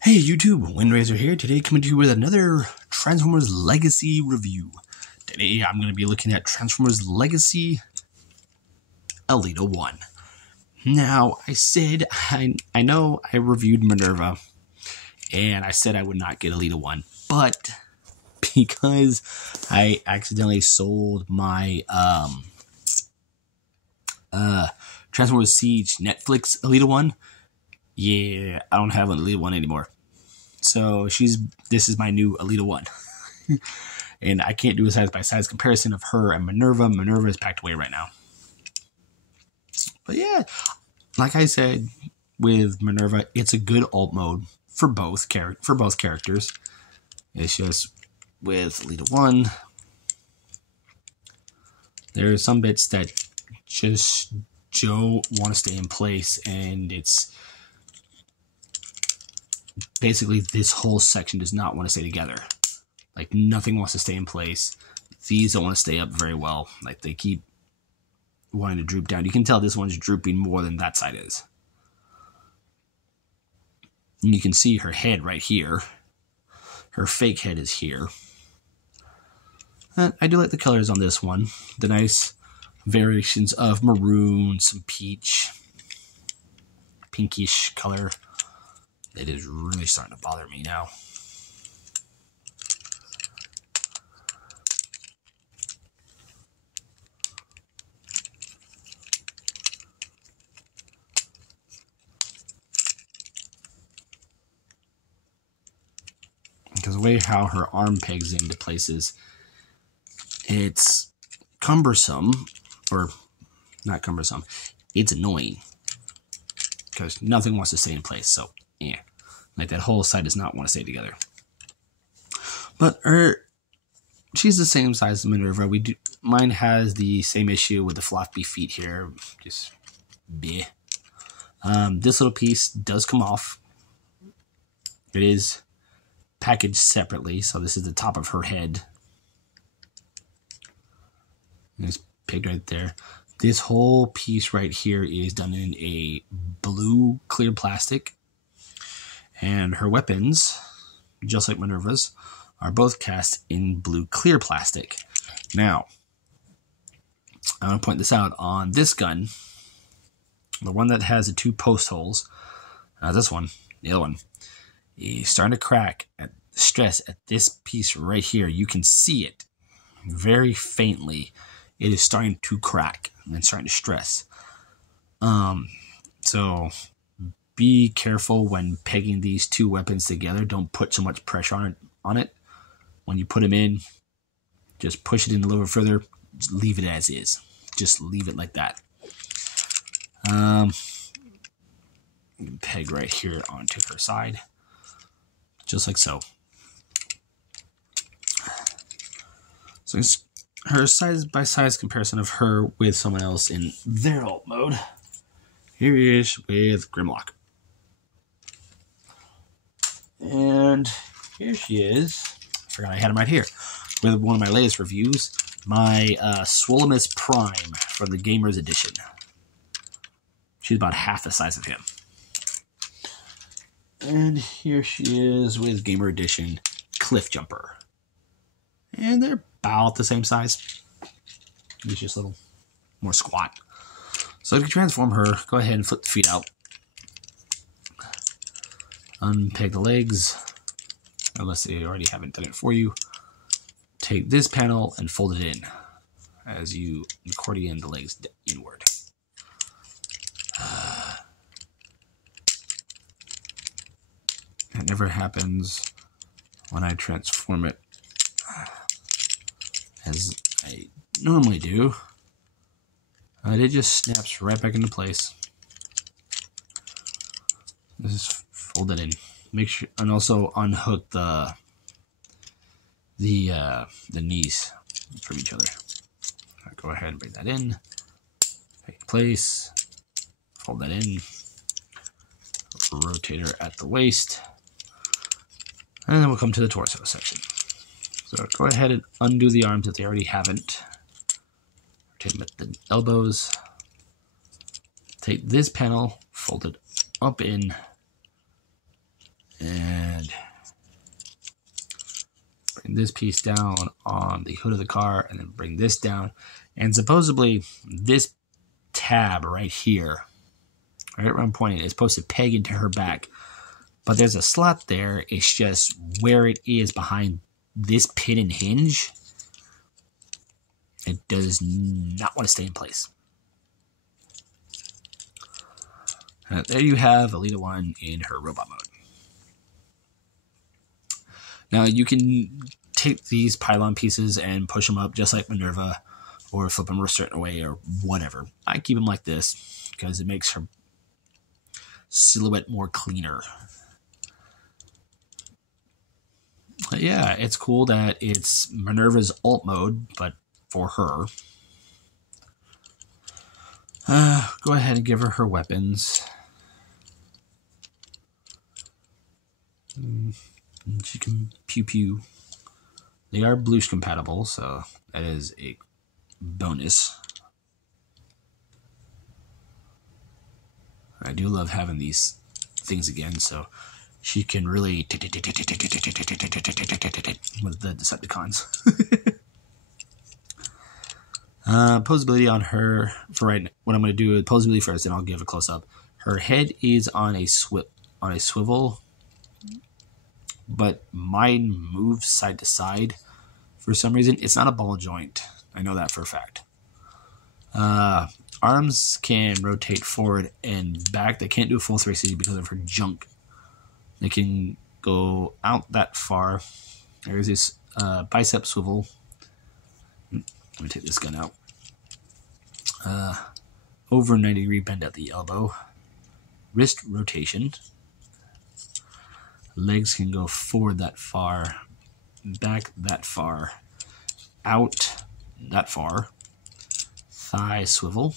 Hey YouTube, Windraiser here. Today coming to you with another Transformers Legacy review. Today I'm going to be looking at Transformers Legacy Elita-1. Now, I know I reviewed Minerva, and I said I would not get Elita-1, but because I accidentally sold my Transformers Siege Netflix Elita-1, yeah, I don't have an Elita-1 anymore. So this is my new Elita-1. And I can't do a side-by-side comparison of her and Minerva. Minerva is packed away right now. But yeah, like I said, with Minerva, it's a good alt mode for both characters. It's just with Elita-1, there are some bits that just don't want to stay in place, and it's basically this whole section does not want to stay together. Like, nothing wants to stay in place. These don't want to stay up very well. Like, they keep wanting to droop down. You can tell this one's drooping more than that side is. And you can see her head right here. Her fake head is here. And I do like the colors on this one. The nice variations of maroon, some peach, pinkish color. It is really starting to bother me now. Because the way how her arm pegs into places, it's cumbersome, or not cumbersome, it's annoying. Because nothing wants to stay in place, so yeah. Like, that whole side does not want to stay together. But she's the same size as Minerva. Mine has the same issue with the floppy feet here. Just bleh. This little piece does come off. It is packaged separately, so this is the top of her head. And it's pegged right there. This whole piece right here is done in a blue clear plastic. And her weapons, just like Minerva's, are both cast in blue clear plastic. Now, I want to point this out on this gun. The one that has the two post holes, this one, the other one, is starting to crack at stress at this piece right here. You can see it very faintly. It is starting to crack and starting to stress. So be careful when pegging these two weapons together. Don't put so much pressure on it. When you put them in, just push it in a little bit further. Just leave it as is. Just leave it like that. Peg right here onto her side. Just like so. So it's her side-by-side comparison of her with someone else in their alt mode. Here he is with Grimlock. And here she is. I forgot I had him right here. With one of my latest reviews. My Swollemus Prime from the Gamers Edition. She's about half the size of him. And here she is with Gamer Edition Cliff Jumper. And they're about the same size. He's just a little more squat. So if you transform her, go ahead and flip the feet out. Unpeg the legs, unless they already haven't done it for you. Take this panel and fold it in as you accordion the legs inward. That never happens when I transform it as I normally do. It just snaps right back into place. Just fold it in. Make sure, and also unhook the knees from each other. Go ahead and bring that in. Take place. Fold that in. Rotator at the waist. And then we'll come to the torso section. So go ahead and undo the arms if they already haven't. Rotate them at the elbows. Take this panel, fold it up in, and bring this piece down on the hood of the car, and then bring this down. And supposedly this tab right here, right where I'm pointing, is supposed to peg into her back. But there's a slot there. It's just where it is behind this pin and hinge. It does not want to stay in place. There you have Elita-1 in her robot mode. Now you can take these pylon pieces and push them up just like Minerva, or flip them a certain way, or whatever. I keep them like this because it makes her silhouette more cleaner. But yeah, it's cool that it's Minerva's alt mode, but for her. Go ahead and give her weapons. She can pew pew. They are Blush compatible, so that is a bonus. I do love having these things again, so she can really with the Decepticons. Posability on her for right now. What I'm going to do is posability first, and I'll give a close up. Her head is on a swivel, but mine moves side to side for some reason. It's not a ball joint. I know that for a fact. Arms can rotate forward and back. They can't do a full 360 because of her junk. They can go out that far. There's this bicep swivel. Let me take this gun out. Over 90-degree bend at the elbow. Wrist rotation. Legs can go forward that far, back that far, out that far. Thigh swivel.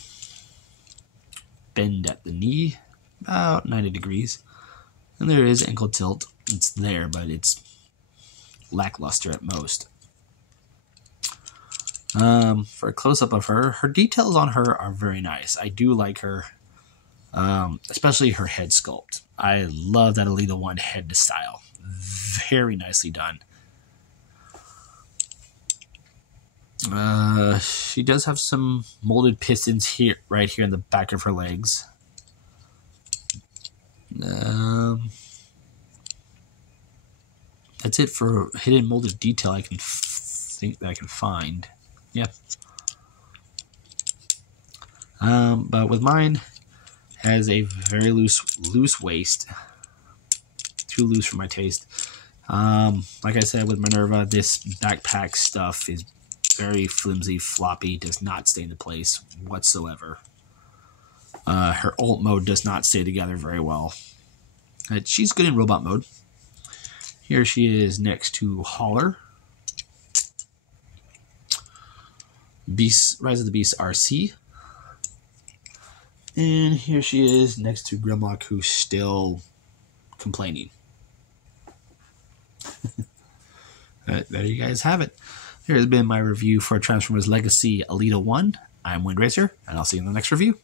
Bend at the knee, about 90 degrees. And there is ankle tilt. It's there, but it's lackluster at most. For a close-up of her, her details on her are very nice. I do like her, especially her head sculpt. I love that Elita-1 head style. Very nicely done. She does have some molded pistons here, right here in the back of her legs. That's it for hidden molded detail I can think that I can find. Yep. But with mine, has a very loose waist. Too loose for my taste. Like I said with Minerva, this backpack stuff is very flimsy, floppy, does not stay into place whatsoever. Her alt mode does not stay together very well. She's good in robot mode. Here she is next to Holler. Rise of the Beast RC. And here she is next to Grimlock, who's still complaining. There you guys have it. Here has been my review for Transformers Legacy Elita-1. I'm Wind Racer, and I'll see you in the next review.